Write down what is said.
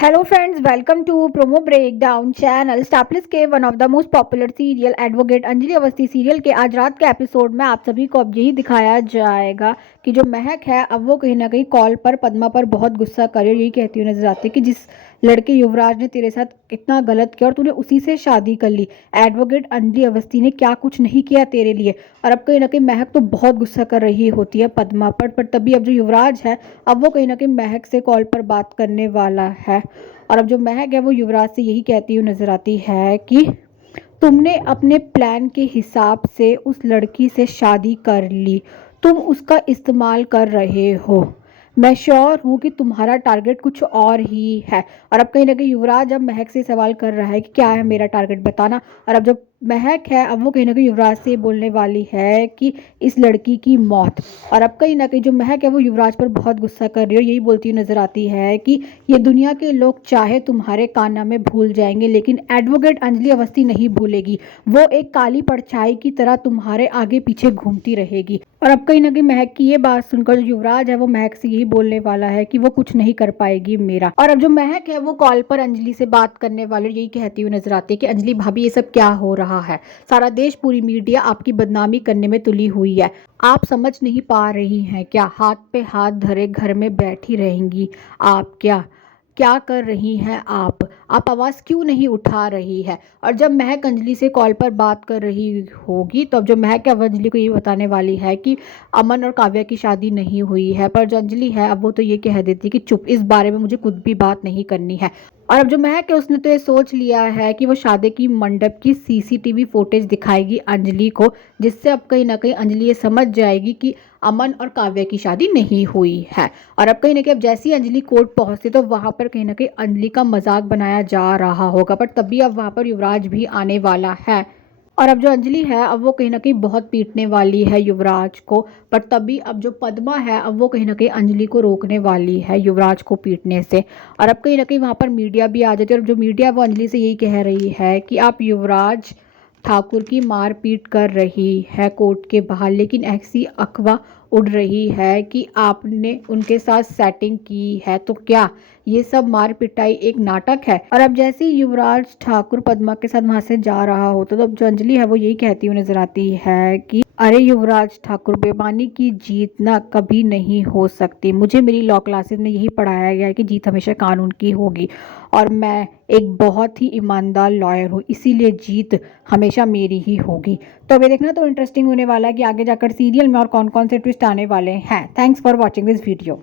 Hello friends, welcome to Promo Breakdown channel. Star Plus के one of the most popular serial advocate Anjali Awasthi serial के आज रात के episode में आप सभी को अब यही दिखाया जाएगा कि जो महक है अब वो कहीं ना कहीं कॉल पर पद्मा पर बहुत गुस्सा कर रही है। यही कहती हुई नजर आती है कि जिस लड़के युवराज ने तेरे साथ इतना गलत किया और तूने उसी से शादी कर ली। एडवोकेट अंजलि अवस्थी ने क्या कुछ नहीं किया तेरे लिए। और अब कहीं ना कहीं महक तो बहुत गुस्सा कर रही होती है पद्मा पर तभी अब जो युवराज है अब वो कहीं ना कहीं महक से कॉल पर बात करने वाला है। और अब जो महक है वो युवराज से यही कहती हुई नजर आती है कि तुमने अपने प्लान के हिसाब से उस लड़की से शादी कर ली, तुम उसका इस्तेमाल कर रहे हो। मैं श्योर हूँ कि तुम्हारा टारगेट कुछ और ही है। और अब कहीं ना कहीं युवराज अब महक से सवाल कर रहा है कि क्या है मेरा टारगेट बताना। और अब जो महक है अब वो कहीं ना कहीं युवराज से बोलने वाली है कि इस लड़की की मौत। और अब कहीं ना कहीं जो महक है वो युवराज पर बहुत गुस्सा कर रही है और यही बोलती हुई नजर आती है कि ये दुनिया के लोग चाहे तुम्हारे काना में भूल जाएंगे लेकिन एडवोकेट अंजलि अवस्थी नहीं भूलेगी। वो एक काली परछाई की तरह तुम्हारे आगे पीछे घूमती रहेगी। और अब कहीं ना कहीं महक की ये बात सुनकर जो युवराज है वो महक से यही बोलने वाला है कि वो कुछ नहीं कर पाएगी मेरा। और अब जो महक है वो कॉल पर अंजलि से बात करने वाले यही कहती हुई नजर आती है कि अंजलि भाभी ये सब क्या हो रहा है। सारा देश पूरी मीडिया आपकी बदनामी करने में तुली हुई है। आप समझ नहीं पा रही हैं क्या? हाथ पे हाथ धरे घर में बैठी रहेंगी आप क्या? क्या कर रही हैं आप आवाज़ क्यों नहीं उठा रही है? और जब महक अंजलि से कॉल पर बात कर रही होगी तो अब जो महक है वो अंजलि को ये बताने वाली है कि अमन और काव्या की शादी नहीं हुई है। पर जो अंजलि है अब वो तो ये कह देती है कि चुप, इस बारे में मुझे कुछ भी बात नहीं करनी है। और अब जो महक है उसने तो ये सोच लिया है कि वो शादी की मंडप की सीसीटीवी फुटेज दिखाएगी अंजलि को, जिससे अब कहीं ना कहीं अंजलि ये समझ जाएगी कि अमन और काव्या की शादी नहीं हुई है। और अब कहीं ना कहीं अब जैसी अंजलि कोर्ट पहुंचती तो वहां पर कहीं ना कहीं अंजलि का मजाक बनाया जा रहा होगा। पर तभी अब वहां पर युवराज भी आने वाला है। और अब जो अंजलि है अब वो कहीं ना कहीं बहुत पीटने वाली है युवराज को। पर तभी अब जो पद्मा है अब वो कहीं ना कहीं अंजलि को रोकने वाली है युवराज को पीटने से। और अब कहीं ना कहीं वहाँ पर मीडिया भी आ जाती है और जो मीडिया है वो अंजलि से यही कह रही है कि आप युवराज ठाकुर की मारपीट कर रही है कोर्ट के बाहर, लेकिन ऐसी अफवाह उड़ रही है कि आपने उनके साथ सेटिंग की है। तो क्या ये सब मार पिटाई एक नाटक है? और अब जैसे ही युवराज ठाकुर पद्मा के साथ वहां से जा रहा होता तो अब जो अंजलि है वो यही कहती हुई नजर आती है कि अरे युवराज ठाकुर, बेईमानी की जीत ना कभी नहीं हो सकती। मुझे मेरी लॉ क्लासेस में यही पढ़ाया गया है कि जीत हमेशा कानून की होगी और मैं एक बहुत ही ईमानदार लॉयर हूँ, इसीलिए जीत हमेशा मेरी ही होगी। तो अभी देखना तो इंटरेस्टिंग होने वाला है कि आगे जाकर सीरियल में और कौन कौन से ट्विस्ट आने वाले हैं। Thanks for watching this video.